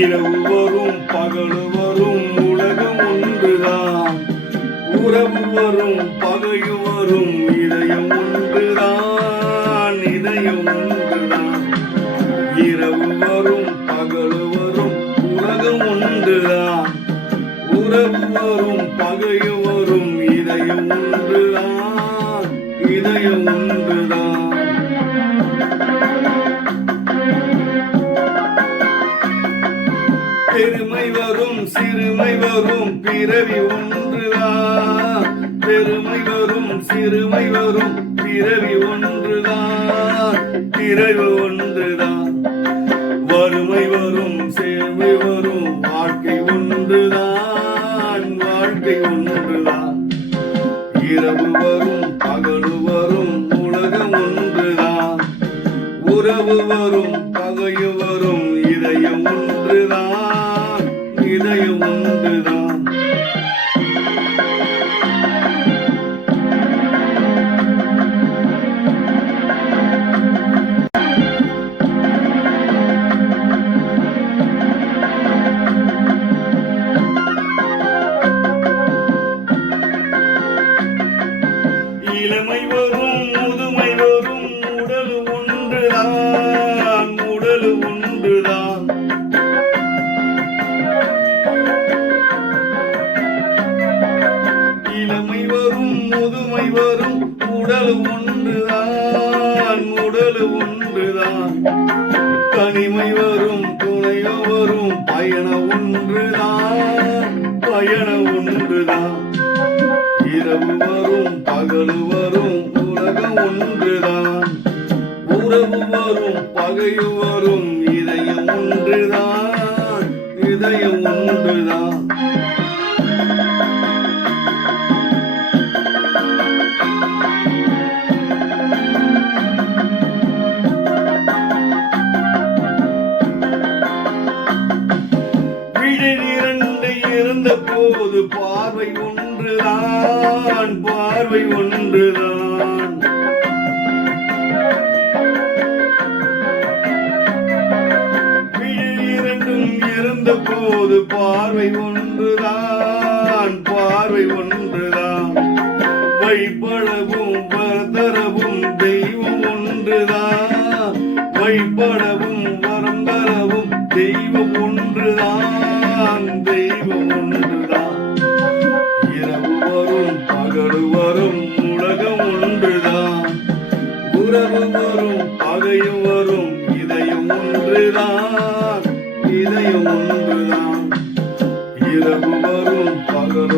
இரவு வரும் பகல் வரும் உலகம் ஒன்றுதான். உறவு வரும் பகையு வரும் இதயம் ஒன்றுதான் இதயம் ஒன்றுதான். இரவு வரும் பகல் வரும் உலகம் ஒன்றுதான். உறவு வரும் பகையு வரும் இதயம் ஒன்றுதான் இதயம் ஒன்றுதான். பெருமை வரும் சிறுமை வரும் பிறவி ஒன்றுதான் பெருமை வரும் சிறுமை வரும் பிறவி ஒன்றுதான் பிறவி ஒன்றுதான் வறுமை வரும் சேமை வரும் வாழ்க்கை ஒன்றுதான் வாழ்க்கை ஒன்றுதான் இரவு வரும் பகலு வரும் உலகம் ஒன்றுதான் உறவு வரும் பகையு வரும் இதயம் ஒன்றுதான் இதயம் ஒன்றுதான் முதுமை வரும். உடல் ஒன்றுதான் உடல் ஒன்றுதான். தனிமை வரும் துணையோ வரும். பயண ஒன்றுதான் பயண ஒன்றுதான். இரவு வரும் பகலு வரும் உலகம் ஒன்றுதான். உறவு வரும் பகையு வரும் இதயம் ஒன்றுதான் இதயம் ஒன்றுதான். இருந்த போது பார்வை ஒன்றுதான் பார்வை ஒன்றுதான். இரண்டும் இருந்த போது பார்வை ஒன்றுதான் பார்வை ஒன்றுதான். வைப்பளவும் வரதரவும் தெய்வம் ஒன்றுதான். வைப்பளவும் வரம் தரவும் தெய்வம் ஒன்றுதான் இதயம் ஒன்றுதான். இரவு வரும் பகல்